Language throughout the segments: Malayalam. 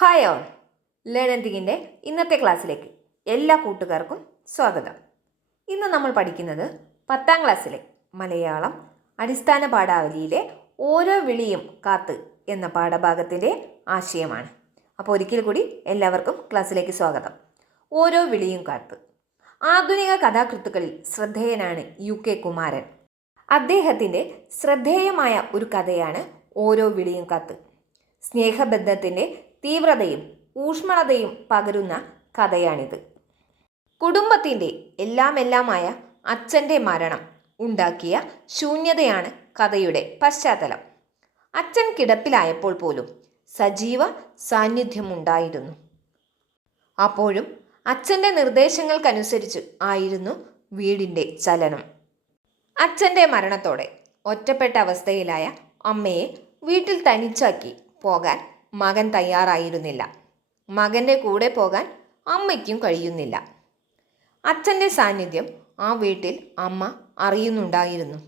ഹായ് ഓൾ ലേണന്തിങ്ങിന്റെ ഇന്നത്തെ ക്ലാസ്സിലേക്ക് എല്ലാ കൂട്ടുകാർക്കും സ്വാഗതം. ഇന്ന് നമ്മൾ പഠിക്കുന്നത് പത്താം ക്ലാസ്സിലെ മലയാളം അടിസ്ഥാന പാഠാവലിയിലെ ഓരോ വിളിയും കാത്ത് എന്ന പാഠഭാഗത്തിന്റെ ആശയമാണ്. അപ്പോൾ ഒരിക്കൽ കൂടി എല്ലാവർക്കും ക്ലാസ്സിലേക്ക് സ്വാഗതം. ഓരോ വിളിയും കാത്ത്. ആധുനിക കഥാകൃത്തുക്കളിൽ ശ്രദ്ധേയനാണ് യു കെ കുമാരൻ. അദ്ദേഹത്തിന്റെ ശ്രദ്ധേയമായ ഒരു കഥയാണ് ഓരോ വിളിയും കാത്ത്. സ്നേഹബന്ധത്തിന്റെ തീവ്രതയും ഊഷ്മളതയും പകരുന്ന കഥയാണിത്. കുടുംബത്തിന്റെ എല്ലാം എല്ലാമായ അച്ഛന്റെ മരണം ഉണ്ടാക്കിയ ശൂന്യതയാണ് കഥയുടെ പശ്ചാത്തലം. അച്ഛൻ കിടപ്പിലായപ്പോൾ പോലും സജീവ സാന്നിധ്യമുണ്ടായിരുന്നു. അപ്പോഴും അച്ഛന്റെ നിർദ്ദേശങ്ങൾക്കനുസരിച്ച് ആയിരുന്നു വീടിന്റെ ചലനം. അച്ഛന്റെ മരണത്തോടെ ഒറ്റപ്പെട്ട അവസ്ഥയിലായ അമ്മയെ വീട്ടിൽ തനിച്ചാക്കി പോകാൻ മകൻ തയ്യാറായിരുന്നില്ല. മകന്റെ കൂടെ പോകാൻ അമ്മയ്ക്കും കഴിയുന്നില്ല. അച്ഛന്റെ സാന്നിധ്യം ആ വീട്ടിൽ അമ്മ അറിയുന്നുണ്ടായിരുന്നു.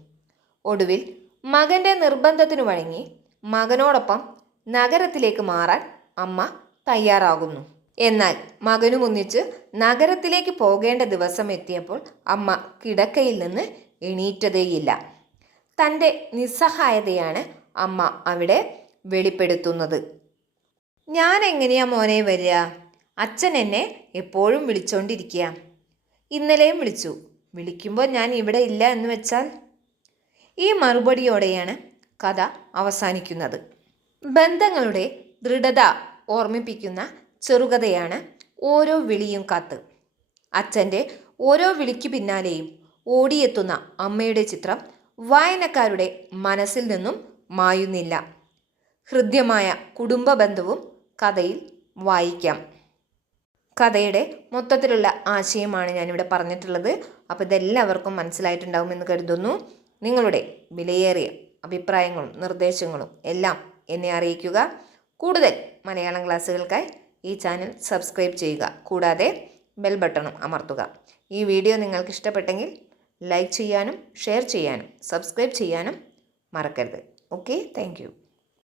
ഒടുവിൽ മകന്റെ നിർബന്ധത്തിനു വഴങ്ങി മകനോടൊപ്പം നഗരത്തിലേക്ക് മാറാൻ അമ്മ തയ്യാറാകുന്നു. എന്നാൽ മകനുമൊന്നിച്ച് നഗരത്തിലേക്ക് പോകേണ്ട ദിവസം എത്തിയപ്പോൾ അമ്മ കിടക്കയിൽ നിന്ന് എണീറ്റതേയില്ല. തന്റെ നിസ്സഹായതയാണ് അമ്മ അവിടെ വെളിപ്പെടുത്തുന്നത്. ഞാൻ എങ്ങനെയാ മോനെ വരിക? അച്ഛൻ എന്നെ എപ്പോഴും വിളിച്ചോണ്ടിരിക്കുക ഇന്നലെയും വിളിച്ചു. വിളിക്കുമ്പോൾ ഞാൻ ഇവിടെ ഇല്ല എന്ന് വെച്ചാൽ? ഈ മറുപടിയോടെയാണ് കഥ അവസാനിക്കുന്നത്. ബന്ധങ്ങളുടെ ദൃഢത ഓർമ്മിപ്പിക്കുന്ന ചെറുകഥയാണ് ഓരോ വിളിയും കാത്ത്. അച്ഛന്റെ ഓരോ വിളിക്ക് പിന്നാലെയും ഓടിയെത്തുന്ന അമ്മയുടെ ചിത്രം വായനക്കാരുടെ മനസ്സിൽ നിന്നും മായുന്നില്ല. ഹൃദ്യമായ കുടുംബ ബന്ധവും കഥയിൽ വായിക്കാം. കഥയുടെ മൊത്തത്തിലുള്ള ആശയമാണ് ഞാനിവിടെ പറഞ്ഞിട്ടുള്ളത്. അപ്പോൾ ഇതെല്ലാവർക്കും മനസ്സിലായിട്ടുണ്ടാവുമെന്ന് കരുതുന്നു. നിങ്ങളുടെ വിലയേറിയ അഭിപ്രായങ്ങളും നിർദ്ദേശങ്ങളും എല്ലാം എന്നെ അറിയിക്കുക. കൂടുതൽ മലയാളം ക്ലാസ്സുകൾക്കായി ഈ ചാനൽ സബ്സ്ക്രൈബ് ചെയ്യുക. കൂടാതെ ബെൽ ബട്ടണും അമർത്തുക. ഈ വീഡിയോ നിങ്ങൾക്ക് ഇഷ്ടപ്പെട്ടെങ്കിൽ ലൈക്ക് ചെയ്യാനും ഷെയർ ചെയ്യാനും സബ്സ്ക്രൈബ് ചെയ്യാനും മറക്കരുത്. Okay thank